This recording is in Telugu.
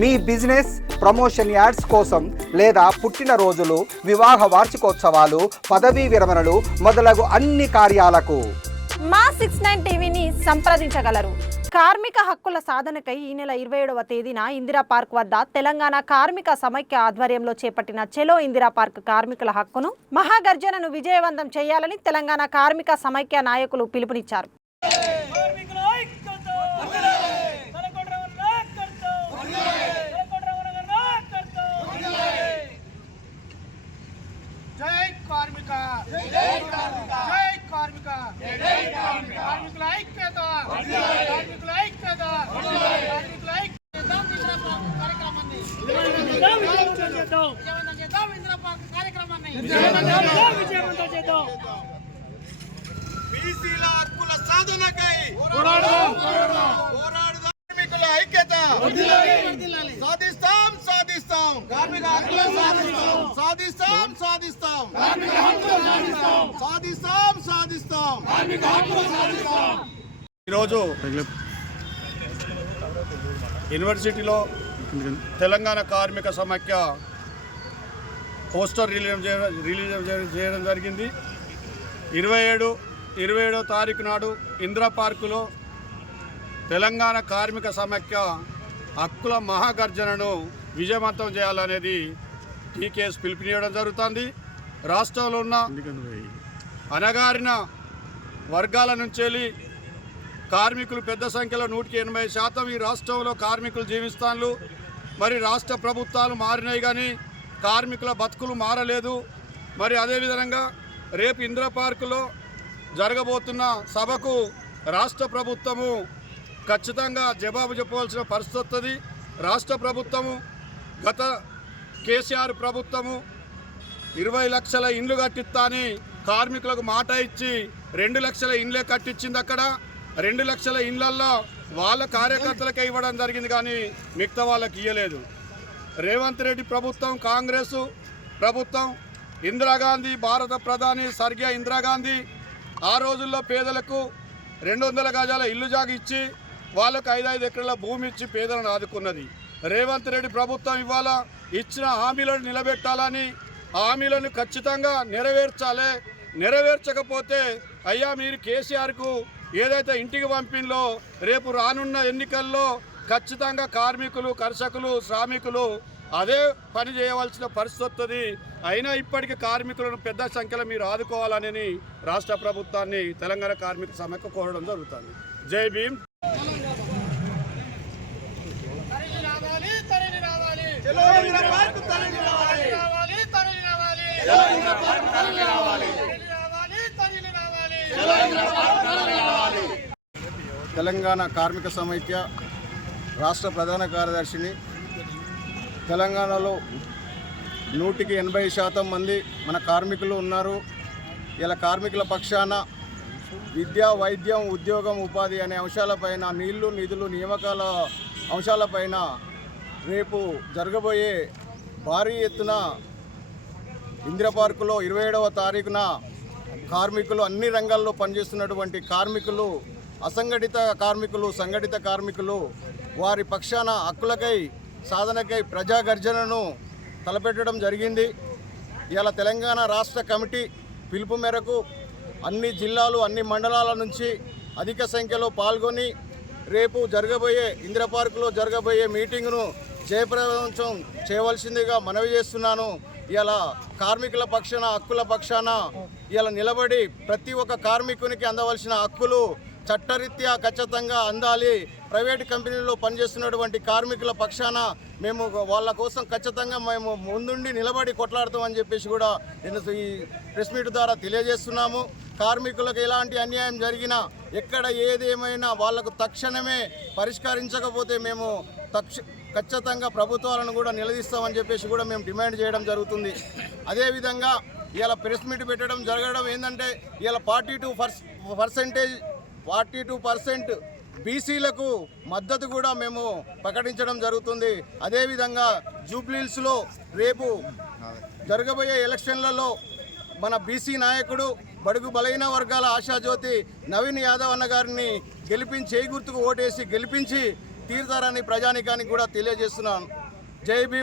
మీ బిజినెస్ ప్రమోషన్ యాడ్స్ కోసం లేదా పుట్టినరోజులు వివాహ వార్షికోత్సవాలు పదవీ విరమణలు మొదలగు అన్ని కార్యాలకు. మా సిక్స్ నైన్ టీవీని సంప్రదించగలరు. కార్మిక హక్కుల సాధనకై ఈ నెల ఇరవై ఏడవ తేదీన ఇందిరా పార్క్ వద్ద తెలంగాణ కార్మిక సమైక్య ఆధ్వర్యంలో చేపట్టిన చెలో ఇందిరా పార్క్ కార్మికుల హక్కును మహాగర్జనను విజయవంతం చేయాలని తెలంగాణ కార్మిక సమైక్య నాయకులు పిలుపునిచ్చారు. కార్మిక జై కార్మిక జై కార్మిక జై కార్మిక కార్మికుల ఐక్యత కార్మికుల ఐక్యత కార్మికుల ఐక్యత కార్యక్రమాన్ని విజయవంతం చేద్దాం విజయవంతం చేద్దాం ఇందిరా పార్క్ కార్యక్రమాన్ని విజయవంతం చేద్దాం బీసీల హక్కుల సాధనకై పోరాడదాం పోరాడదాం కార్మికుల ఐక్యత సాధిస్తాం సాధిస్తాం కార్మిక హక్కుల సాధిస్తాం సాధిస్తాం సాధిస్తాం. సాధిస్తాం. సాధిస్తాం ఈరోజు యూనివర్సిటీలో తెలంగాణ కార్మిక సమాఖ్య పోస్టర్ రిలీజ్ చేయడం రిలీజ్ చేయడం- చేయడం జరిగింది. ఇరవై ఏడు ఇరవై ఏడో తారీఖు నాడు ఇందిరా పార్కులో తెలంగాణ కార్మిక సమాఖ్య హక్కుల మహాగర్జనను విజయవంతం చేయాలనేది టీకేఎస్ పిలుపునియడం జరుగుతుంది. రాష్ట్రంలో ఉన్న అనగారిన వర్గాల నుంచి వెళ్ళి కార్మికులు పెద్ద సంఖ్యలో నూటికి ఎనభై శాతం ఈ రాష్ట్రంలో కార్మికులు జీవిస్తాను మరి రాష్ట్ర ప్రభుత్వాలు మారినాయి కానీ కార్మికుల బతుకులు మారలేదు. మరి అదేవిధంగా రేపు ఇందిరా పార్కులో జరగబోతున్న సభకు రాష్ట్ర ప్రభుత్వము ఖచ్చితంగా జవాబు చెప్పవలసిన పరిస్థితి వస్తుంది రాష్ట్ర ప్రభుత్వము గత కేసీఆర్ ప్రభుత్వము ఇరవై లక్షల ఇండ్లు కట్టిస్తాని కార్మికులకు మాట ఇచ్చి రెండు లక్షల ఇండ్లే కట్టించింది అక్కడ. రెండు లక్షల ఇండ్లల్లో వాళ్ళ కార్యకర్తలకే ఇవ్వడం జరిగింది కానీ మిగతా వాళ్ళకి ఇవ్వలేదు రేవంత్ రెడ్డి ప్రభుత్వం కాంగ్రెస్ ప్రభుత్వం ఇందిరాగాంధీ భారత ప్రధాని స్వర్గీయ ఇందిరాగాంధీ ఆ రోజుల్లో పేదలకు రెండు వందల గజాల ఇల్లు జాగిచ్చి వాళ్ళకు ఐదైదు ఎకరాల భూమి ఇచ్చి పేదలను ఆదుకున్నది. రేవంత్ రెడ్డి ప్రభుత్వం ఇవాళ ఇచ్చిన హామీలను నిలబెట్టాలని హామీలను ఖచ్చితంగా నెరవేర్చాలి నెరవేర్చకపోతే అయ్యా మీరు కేసీఆర్కు ఏదైతే ఇంటికి పంపిణలో రేపు రానున్న ఎన్నికల్లో ఖచ్చితంగా కార్మికులు కర్షకులు శ్రామికులు అదే పని చేయవలసిన పరిస్థితి వస్తుంది అయినా ఇప్పటికీ కార్మికులను పెద్ద సంఖ్యలో మీరు ఆదుకోవాలని రాష్ట్ర ప్రభుత్వాన్ని తెలంగాణ కార్మిక సమ్మెకు కోరడం జరుగుతుంది. జై భీమ్. తెలంగాణ కార్మిక సమైక్య రాష్ట్ర ప్రధాన కార్యదర్శిని. తెలంగాణలో నూటికి ఎనభై శాతం మంది మన కార్మికులు ఉన్నారు. ఇలా కార్మికుల పక్షాన విద్య వైద్యం ఉద్యోగం ఉపాధి అనే అంశాలపైన నీళ్ళు నిధులు నియామకాల అంశాలపైన రేపు జరగబోయే భారీ ఎత్తున ఇందిరా పార్కులో ఇరవై ఏడవ తారీఖున కార్మికులు అన్ని రంగాల్లో పనిచేస్తున్నటువంటి కార్మికులు అసంఘటిత కార్మికులు సంఘటిత కార్మికులు వారి పక్షాన హక్కులకై సాధనకై ప్రజా గర్జనను తలపెట్టడం జరిగింది. ఇలా తెలంగాణ రాష్ట్ర కమిటీ పిలుపు మేరకు అన్ని జిల్లాలు అన్ని మండలాల నుంచి అధిక సంఖ్యలో పాల్గొని రేపు జరగబోయే ఇందిరా పార్కులో జరగబోయే మీటింగ్ను జయప్రదం చేయవలసిందిగా మనవి చేస్తున్నాను. ఇలా కార్మికుల పక్షాన హక్కుల పక్షాన ఇలా నిలబడి ప్రతి ఒక్క కార్మికునికి అందవలసిన హక్కులు చట్టరీత్యా ఖచ్చితంగా అందాలి. ప్రైవేట్ కంపెనీలో పనిచేస్తున్నటువంటి కార్మికుల పక్షాన మేము వాళ్ళ కోసం ఖచ్చితంగా మేము ముందుండి నిలబడి కొట్లాడతామని చెప్పేసి కూడా నేను ఈ ప్రెస్ మీట్ ద్వారా తెలియజేస్తున్నాము. కార్మికులకు ఎలాంటి అన్యాయం జరిగినా ఎక్కడ ఏదేమైనా వాళ్ళకు తక్షణమే పరిష్కరించకపోతే మేము తక్ష ఖచ్చితంగా ప్రభుత్వాలను కూడా నిలదీస్తామని చెప్పేసి కూడా మేము డిమాండ్ చేయడం జరుగుతుంది. అదేవిధంగా ఇలా ప్రెస్ మీట్ పెట్టడం జరగడం ఏంటంటే ఇలా forty two percentage forty two percent బీసీలకు మద్దతు కూడా మేము ప్రకటించడం జరుగుతుంది. అదేవిధంగా జూబ్లీహిల్స్లో రేపు జరగబోయే ఎలక్షన్లలో మన బీసీ నాయకుడు బడుగు బలైన వర్గాల ఆశాజ్యోతి నవీన్ యాదవ్ అన్న గారిని గెలిపించి చేయి గుర్తుకు ఓటేసి గెలిపించి తీరుతారని ప్రజానికానికి కూడా తెలియజేస్తున్నాను. జై